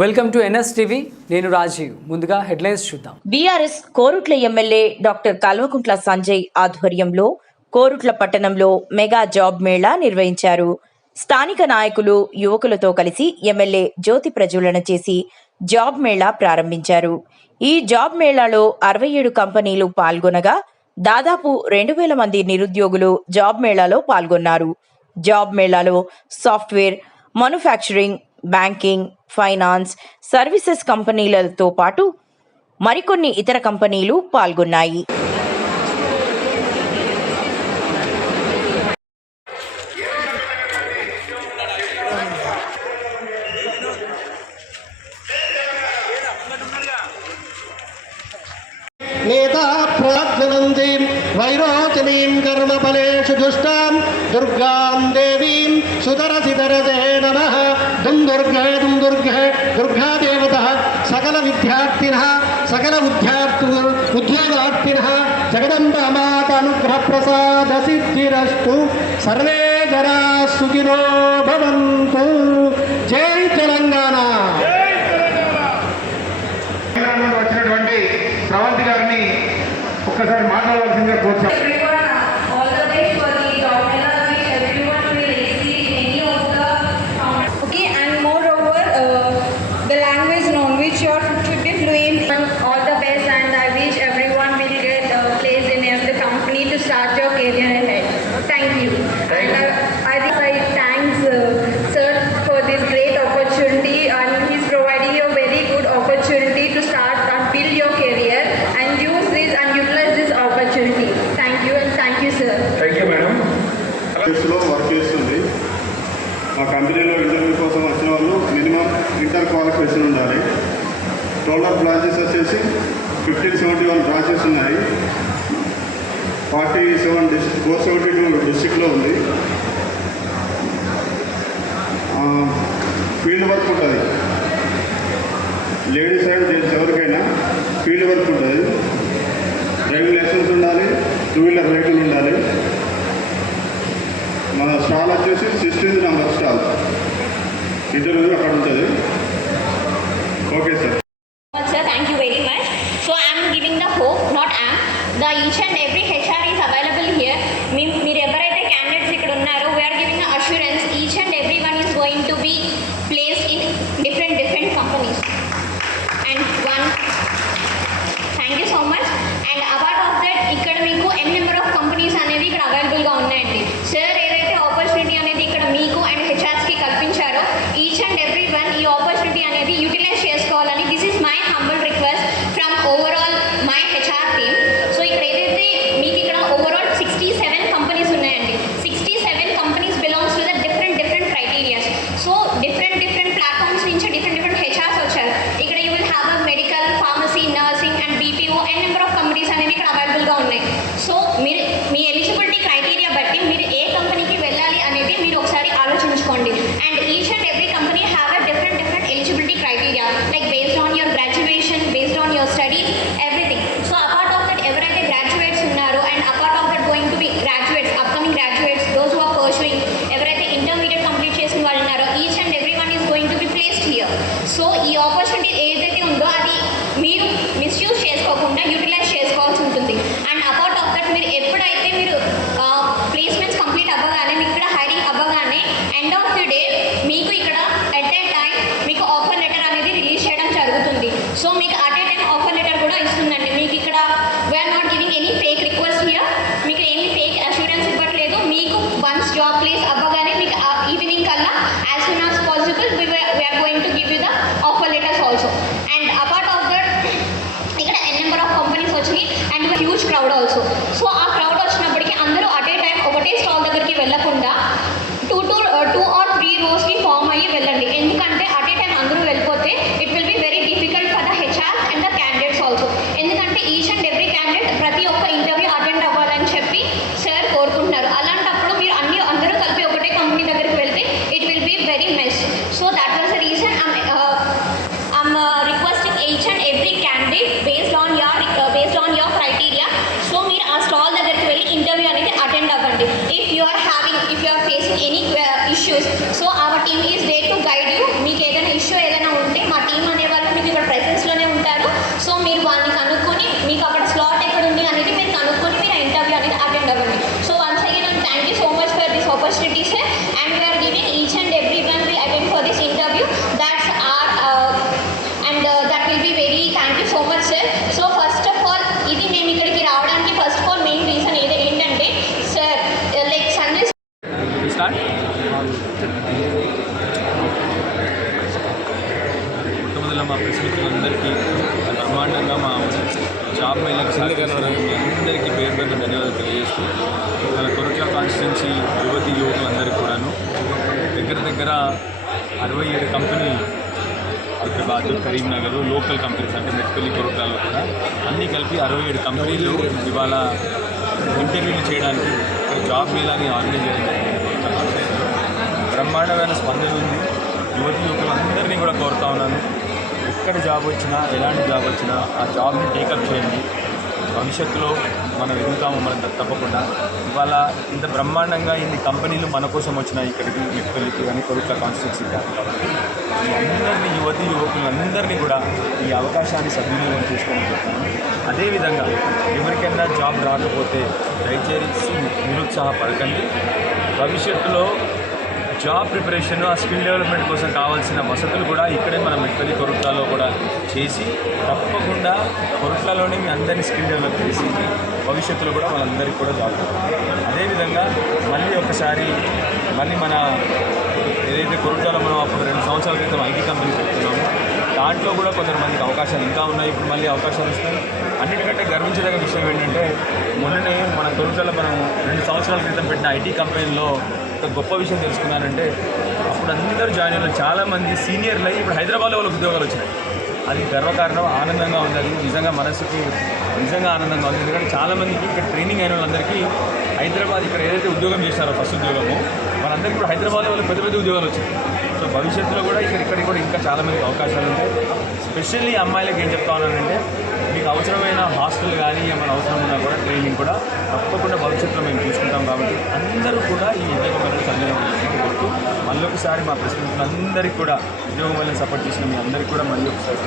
Welcome to NS TV నేను రాజీవ్. ముందుగా headlines చూద్దాం. BRS Korutla MLA doctor Kalvakuntla Sanjay ఆధ్వర్యంలో కోరుట్ల పట్టణంలో మెగా జాబ్ మేళా నిర్వహించారు. స్థానిక నాయకులు యువకులతో కలిసి ఎమ్మెల్యే జ్యోతి ప్రజ్వలన చేసి జాబ్ మేళా ప్రారంభించారు. ఈ జాబ్ మేళాలో అరవై ఏడు కంపెనీలు పాల్గొనగా దాదాపు రెండు వేల మంది నిరుద్యోగులు జాబ్ మేళాలో పాల్గొన్నారు. Job మేళాలో software manufacturing banking finance services కంపెనీలతో పాటు మరికొన్ని ఇతర కంపెనీలు పాల్గొన్నాయి. నేతా ప్రార్థనంది వైరోచనీం కర్మఫలేషు దుష్టాం నమః. ఇదం దుర్గాయదం దుర్గ దుర్గా దేవత సకల విద్యార్థిన సకల ఉద్యార్థు ఉద్యోగార్థిన జగదంబామాత అనుగ్రహ ప్రసాద సిద్ధిరస్తు సర్వే జరా సుఖినో భవంతు. జై తెలంగాణ. వచ్చినటువంటి ప్రవంతి గారిని ఒక్కసారి మాట్లాడవలసిందిగా కోర్చాం సోలార్ బ్రాంచెస్ వచ్చేసి ఫిఫ్టీన్ సెవెంటీ వన్ బ్రాంచెస్ ఉన్నాయి. Forty seven district four seventy two డిస్టిక్లో ఉంది ఫీల్డ్ వర్క్ ఉంటుంది. లేడీస్ అండ్ జెంట్స్ ఎవరికైనా ఫీల్డ్ వర్క్ ఉంటుంది. డ్రైవింగ్ లైసెన్స్ ఉండాలి టూ వీలర్ వెహికల్ ఉండాలి. మన స్టాల్ వచ్చేసి సిక్స్టీన్త్ నెంబర్ స్టాల్. ఇద్దరు అక్కడ ఉంటుంది. Okay sir. each and every are facing any issues so our team is there to guide you మీకు ఏదైనా ఇష్యూ ఏదైనా ఉంటే మా టీం అనే వాళ్ళు మీకు ఇక్కడ ప్రెసెన్స్లోనే ఉంటారు. సో మీరు వాళ్ళని స్టార్ట్ మొట్టమొదటిలో మా ప్రెస్ మిత్రులందరికీ బ్రహ్మాండంగా మా జాబ్ మేళకు సహకరించడానికి అందరికీ పేరు పేరు ధన్యవాదాలు తెలియజేస్తూ మన కొరట్ల కాన్స్టెన్సీ యువతి యువకులందరికీ కూడాను దగ్గర దగ్గర అరవై ఏడు company Hyderabad Karimnagar local companies అంటే మెట్పల్లి కొరటాల్లో కూడా అన్నీ కలిపి అరవై ఏడు కంపెనీలు ఇవాళ ఇంటర్వ్యూలు చేయడానికి జాబ్ మేళాని ఆర్గనైజ్ చేయడం బ్రహ్మాండమైన స్పందన ఉంది. యువతి యువకులందరినీ కూడా కోరుతా ఉన్నాను. ఎక్కడ జాబ్ వచ్చినా ఎలాంటి జాబ్ వచ్చినా ఆ జాబ్ని టేకప్ చేయండి. భవిష్యత్తులో మనం ఎదుగుతాము మనం తప్పకుండా. ఇవాళ ఇంత బ్రహ్మాండంగా ఇన్ని కంపెనీలు మన కోసం వచ్చినాయి ఇక్కడికి మెట్పల్లికి కానీ కొడుకుల కాన్స్టిట్యూన్సీ కాబట్టి అందరినీ యువతి యువకులందరినీ కూడా ఈ అవకాశాన్ని సద్వినియోగం చేసుకోవాలని అదేవిధంగా ఎవరికైనా జాబ్ రాకపోతే దయచేసి నిరుత్సాహపడకండి. భవిష్యత్తులో జాబ్ ప్రిపరేషన్ ఆ స్కిల్ డెవలప్మెంట్ కోసం కావాల్సిన వసతులు కూడా ఇక్కడే మనం మెట్పల్లి కొరుట్లలో కూడా చేసి తప్పకుండా కొరుట్లలోనే మీ అందరినీ స్కిల్ డెవలప్ చేసి భవిష్యత్తులో కూడా వాళ్ళందరికీ కూడా జాబ్ అదేవిధంగా మళ్ళీ ఒకసారి మళ్ళీ మన ఏదైతే కొరుట్లలో మనం అప్పుడు రెండు సంవత్సరాల క్రితం ఐటీ కంపెనీ చెప్తున్నాము దాంట్లో కూడా కొంతమందికి అవకాశాలు ఇంకా ఉన్నాయి. ఇప్పుడు మళ్ళీ అవకాశాలు వస్తాయి. అన్నిటికంటే గర్వించదగ్గ విషయం ఏంటంటే మొన్న మన మనం రెండు సంవత్సరాల క్రితం పెట్టిన ఐటీ కంపెనీలో ఒక గొప్ప విషయం తెలుసుకున్నానంటే అప్పుడు అందరూ జాయిన్ అయిన చాలామంది సీనియర్లు అయ్యి ఇప్పుడు హైదరాబాద్లో వాళ్ళకి ఉద్యోగాలు వచ్చినాయి. అది గర్వకారణం ఆనందంగా ఉంది అది. నిజంగా మనసుకి నిజంగా ఆనందంగా ఉంది. ఎందుకంటే చాలామందికి ఇక్కడ ట్రైనింగ్ అయిన వాళ్ళందరికీ హైదరాబాద్ ఇక్కడ ఏదైతే ఉద్యోగం చేశారో ఫస్ట్ ఉద్యోగము వాళ్ళందరికీ ఇప్పుడు హైదరాబాద్లో వాళ్ళు పెద్ద పెద్ద ఉద్యోగాలు వచ్చాయి సో భవిష్యత్తులో కూడా ఇక్కడ ఇక్కడ కూడా ఇంకా చాలామందికి అవకాశాలు ఉంటాయి. స్పెషల్లీ అమ్మాయిలకు ఏం చెప్తా ఉన్నానంటే మనకు అవసరమైన హాస్టల్ కానీ ఏమైనా అవసరం ఉన్నా కూడా ట్రైనింగ్ కూడా తప్పకుండా భవిష్యత్తులో మేము చూసుకుంటాం కాబట్టి అందరూ కూడా ఈ ఉద్యోగం వల్ల సందేహం మళ్ళీ ఒకసారి మా ప్రెసిడెంట్లు అందరికీ కూడా ఉద్యోగం వల్ల సపోర్ట్ చేసిన మీ అందరికీ కూడా మళ్ళీ ఒకసారి